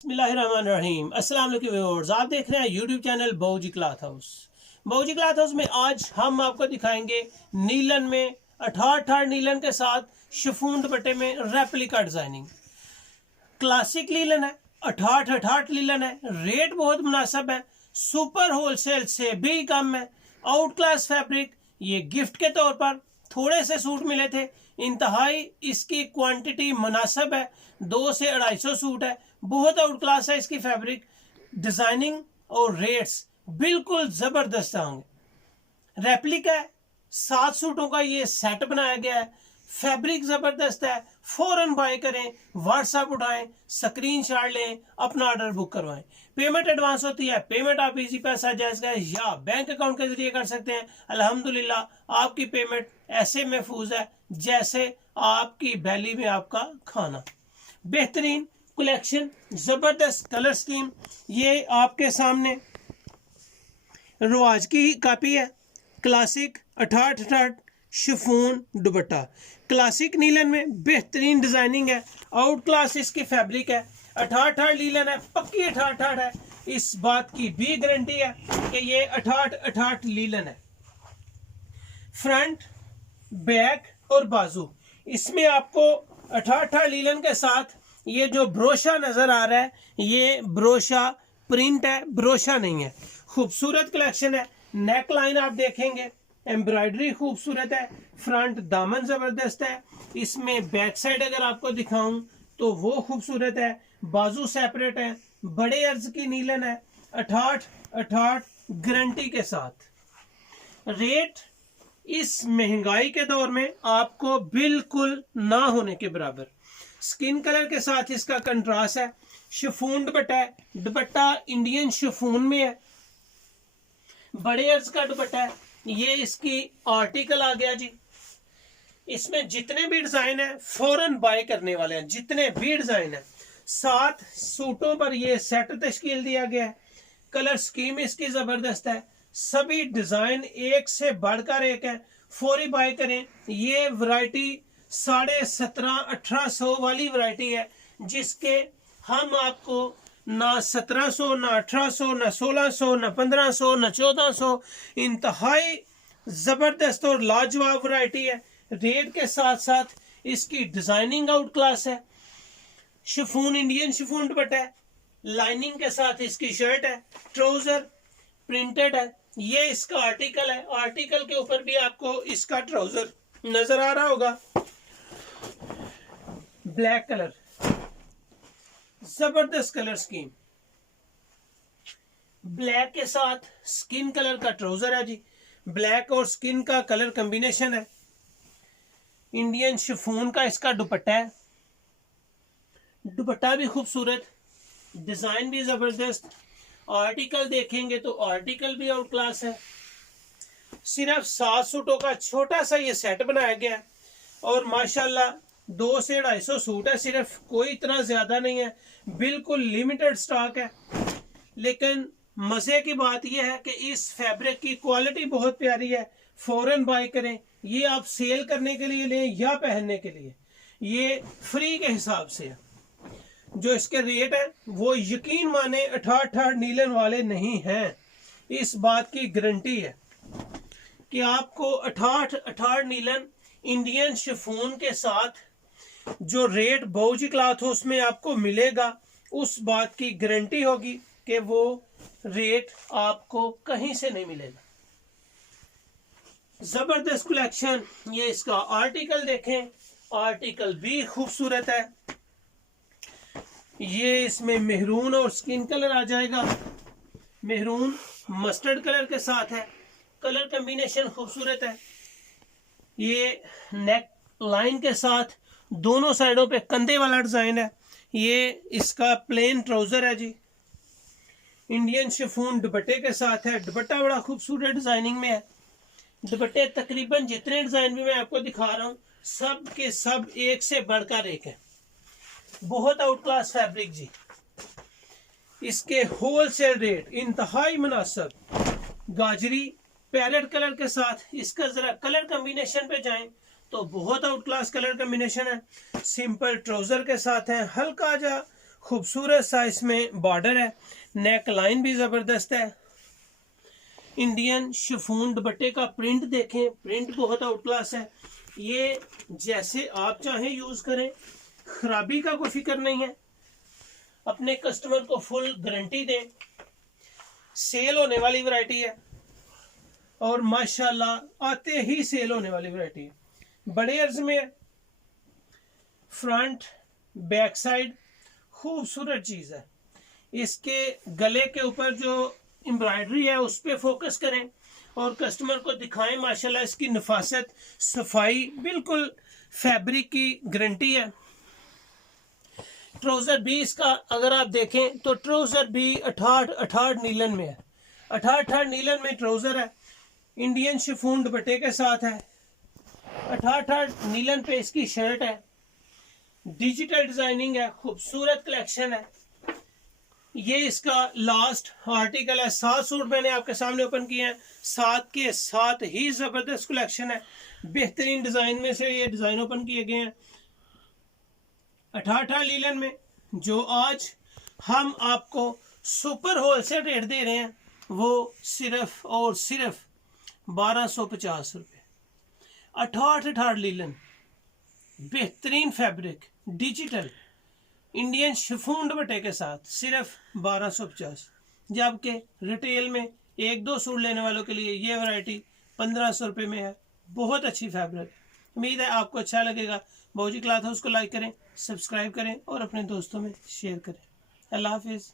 बिस्मिल्लाहिर्रहमानिर्रहीम। अस्सलाम वालेकुम व्यूअर्स, आप देख रहे हैं YouTube channel Bauji cloth house. Bauji cloth house में आज हम आपको दिखाएंगे नीलन में 18 नीलन के साथ शिफॉन दुपट्टे में रेप्लिका डिजाइनिंग। क्लासिक लीलन है, 18 लीलन है, रेट बहुत मुनासिब है, सुपर होलसेल से भी कम है, आउट क्लास फैब्रिक। ये गिफ्ट के तौर पर थोड़े से सूट मिले थे, इंतहाई इसकी क्वांटिटी मुनासिब है, 200 से 250 सूट है, बहुत आउट क्लास है इसकी फैब्रिक। डिजाइनिंग और रेट्स बिल्कुल जबरदस्त होंगे। रेप्लिका है, 7 सूटों का ये सेट बनाया गया है, फैब्रिक जबरदस्त है। फौरन बाय करें, व्हाट्सएप उठाएं, स्क्रीनशॉट लें, अपना ऑर्डर बुक करवाएं। पेमेंट एडवांस होती है, पेमेंट आप इजी पैसा जैज़ या बैंक अकाउंट के जरिए कर सकते हैं। अल्हम्दुलिल्लाह आपकी पेमेंट ऐसे महफूज है जैसे आपकी बैली में आपका खाना। बेहतरीन कलेक्शन, जबरदस्त कलर स्कीम, ये आपके सामने रवाज की कॉपी है। क्लासिक 18 शिफॉन दुपट्टा, क्लासिक नीलन में बेहतरीन डिजाइनिंग है, आउट क्लास इसकी फैब्रिक है। 18 नीलन है, पक्की 18 है, इस बात की भी गारंटी है कि ये 18 नीलन है। फ्रंट, बैक और बाजू, इसमें आपको 18 नीलन के साथ ये जो ब्रोशा नजर आ रहा है, ये ब्रोशा प्रिंट है, ब्रोशा नहीं है। खूबसूरत कलेक्शन है। नेक लाइन आप देखेंगे, एम्ब्रॉयडरी खूबसूरत है, फ्रंट दामन जबरदस्त है। इसमें बैक साइड अगर आपको दिखाऊं तो वो खूबसूरत है, बाजू सेपरेट है, बड़े अर्ज की नीलन है, 18 गारंटी के साथ। रेट इस महंगाई के दौर में आपको बिल्कुल ना होने के बराबर। स्किन कलर के साथ इसका कंट्रास्ट है। शिफॉन दुपट्टा है, दुपट्टा इंडियन शिफॉन में है, बड़े अर्ज का दुपट्टा है। ये इसकी आर्टिकल आ गया जी। इसमें जितने भी डिजाइन है फौरन बाय करने वाले हैं, जितने भी डिजाइन है। 7 सूटों पर ये सेट तश्कील दिया गया है। कलर स्कीम इसकी जबरदस्त है, सभी डिजाइन एक से बढ़कर एक है। फौरी बाय करें। ये वैरायटी 1750-1800 वाली वैरायटी है, जिसके हम आपको ना 1700, ना 1800, ना 1600, ना 1500, ना 1400, इंतहाई जबरदस्त और लाजवाब वैरायटी है। रेट के साथ साथ इसकी डिजाइनिंग आउट क्लास है। शिफॉन इंडियन शिफॉन दुपट्टा है, लाइनिंग के साथ इसकी शर्ट है, ट्राउजर प्रिंटेड है। ये इसका आर्टिकल है, आर्टिकल के ऊपर भी आपको इसका ट्राउजर नजर आ रहा होगा। ब्लैक कलर, जबरदस्त कलर स्कीम, ब्लैक के साथ स्किन कलर का ट्राउजर है जी। ब्लैक और स्किन का कलर कॉम्बिनेशन है। इंडियन शिफॉन का इसका दुपट्टा है, दुपट्टा भी खूबसूरत, डिजाइन भी जबरदस्त। आर्टिकल देखेंगे तो आर्टिकल भी आउट क्लास है। सिर्फ 7 सूटों का छोटा सा ये सेट बनाया गया है और माशाल्लाह 200 से 250 सूट है सिर्फ, कोई इतना ज्यादा नहीं है, बिल्कुल लिमिटेड स्टॉक है। लेकिन मजे की बात यह है कि इस फैब्रिक की क्वालिटी बहुत प्यारी है। फौरन बाय करें। ये आप सेल करने के लिए लें या पहनने के लिए, ये फ्री के हिसाब से है। जो इसके रेट है वो यकीन माने 18 नीलन वाले नहीं हैं। इस बात की गारंटी है कि आपको 18 नीलन इंडियन शिफॉन के साथ जो रेट बाऊजी क्लॉथ हाउस में आपको मिलेगा, उस बात की गारंटी होगी कि वो रेट आपको कहीं से नहीं मिलेगा। जबरदस्त कलेक्शन। ये इसका आर्टिकल देखें, आर्टिकल भी खूबसूरत है। ये इसमें मेहरून और स्किन कलर आ जाएगा, मेहरून मस्टर्ड कलर के साथ है, कलर कॉम्बिनेशन खूबसूरत है। ये नेक लाइन के साथ दोनों साइडों पे कंधे वाला डिजाइन है। ये इसका प्लेन ट्राउजर है जी। इंडियन शिफॉन दुपट्टे के साथ है, दुपट्टा बड़ा खूबसूरत डिजाइनिंग में है। दुपट्टे तकरीबन जितने डिजाइन भी मैं आपको दिखा रहा हूँ, सब के सब एक से बढ़कर एक है, बहुत आउट क्लास फैब्रिक जी। इसके होलसेल रेट इंतहाई मुनासिब। गाजरी पैरेट कलर के साथ, इसका जरा कलर कॉम्बिनेशन पे जाएं तो बहुत आउट क्लास कलर कॉम्बिनेशन है। सिंपल ट्राउजर के साथ है, हल्का जा खूबसूरत सा इसमें बॉर्डर है, नेक लाइन भी ज़बरदस्त है। इंडियन शिफॉन दुपट्टे का प्रिंट देखें, प्रिंट बहुत आउट क्लास है। ये जैसे आप चाहें यूज़ करें, खराबी का कोई फिक्र नहीं है। अपने कस्टमर को फुल गारंटी दें। सेल होने वाली वैरायटी है और माशाल्लाह आते ही सेल होने वाली वैरायटी है। बड़े अर्ज में है, फ्रंट बैक साइड खूबसूरत चीज़ है। इसके गले के ऊपर जो एम्ब्रॉयडरी है उस पर फोकस करें और कस्टमर को दिखाएं। माशाल्लाह इसकी नफासत, सफाई, बिल्कुल फैब्रिक की गारंटी है। ट्राउज़र भी इसका अगर आप देखें तो ट्राउज़र भी 68 नीलन में है। 68 नीलन में ट्राउज़र है, इंडियन शिफॉन दुपट्टे के साथ है। 68 नीलन पे इसकी शर्ट है, डिजिटल डिजाइनिंग है, खूबसूरत कलेक्शन है। ये इसका लास्ट आर्टिकल है। 7 सूट मैंने आपके सामने ओपन किए हैं, 7 के 7 ही जबरदस्त कलेक्शन है। बेहतरीन डिजाइन में से ये डिजाइन ओपन किए गए हैं 68 लीलन में, जो आज हम आपको सुपर होलसेल रेट दे रहे हैं वो सिर्फ और सिर्फ 1250 रुपये। 68 लीलन, बेहतरीन फैब्रिक, डिजिटल इंडियन शिफॉन दुपट्टे के साथ सिर्फ 1250। जबकि रिटेल में 1-2 सूट लेने वालों के लिए ये वैरायटी 1500 रुपये में है। बहुत अच्छी फैब्रिक, उम्मीद है आपको अच्छा लगेगा। बाबूजी क्लॉथ हाउस को लाइक करें, सब्सक्राइब करें और अपने दोस्तों में शेयर करें। अल्लाह हाफिज़।